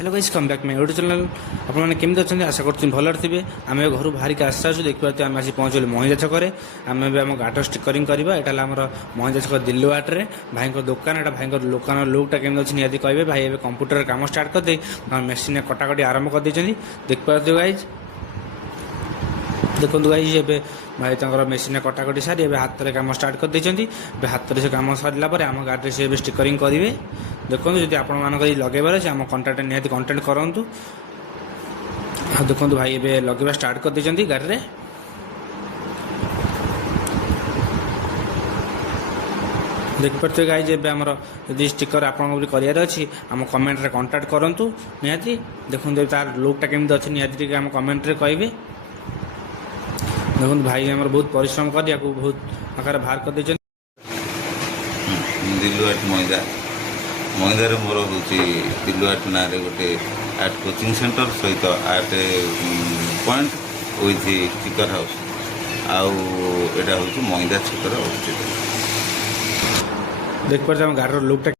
hello guys come back मैं YouTube channel आपने केमी अच्छा आशा कर भल थे आम घर बाहर के आसता देखिए आम आज पहुँचल महिला छक आम आम गाटर स्टिकरिंग करवा यहाँ आम महिला छक दिल्ली वाटे भाई दुकान यहाँ भाई दुकान लुकटा केमी अच्छी निहती कहे भाई ए कंप्यूटर काम स्टार्ट करदे मेसीन कटाकटी आरंभ कर देखिए गाइज देखो गाइज ए भाई मेसीन कटाकटी सारी हाथ में कम स्टार्ट कर हाथ में से कम सरला आम गाड़ी से स्टिकरिंग करेंगे देखो जब आप लगेबार अच्छे आम कंटाक्ट निहती कंटेक्ट करूँ देखो भाई ए लगेवा स्टार्ट कर गाड़ी में देखिपे गाइज एम यदि स्टिकर आपको करार अच्छी आम कमेंट में कंटाक्ट करूँ निहती देखो तार लुकटा केमी अच्छी निहती आम कमेंट में कहे देखो भाई आम बहुत परिश्रम कर बहुत आकार बाहर कर दिलुआट मैदार मोर हूँ दिलुआट ना गोटे आर्ट कोचिंग सेंटर सहित art point with sticker house आउ एटा हूँ मैदा छकर अवस्थित देख पारे गाड़ी लुकटा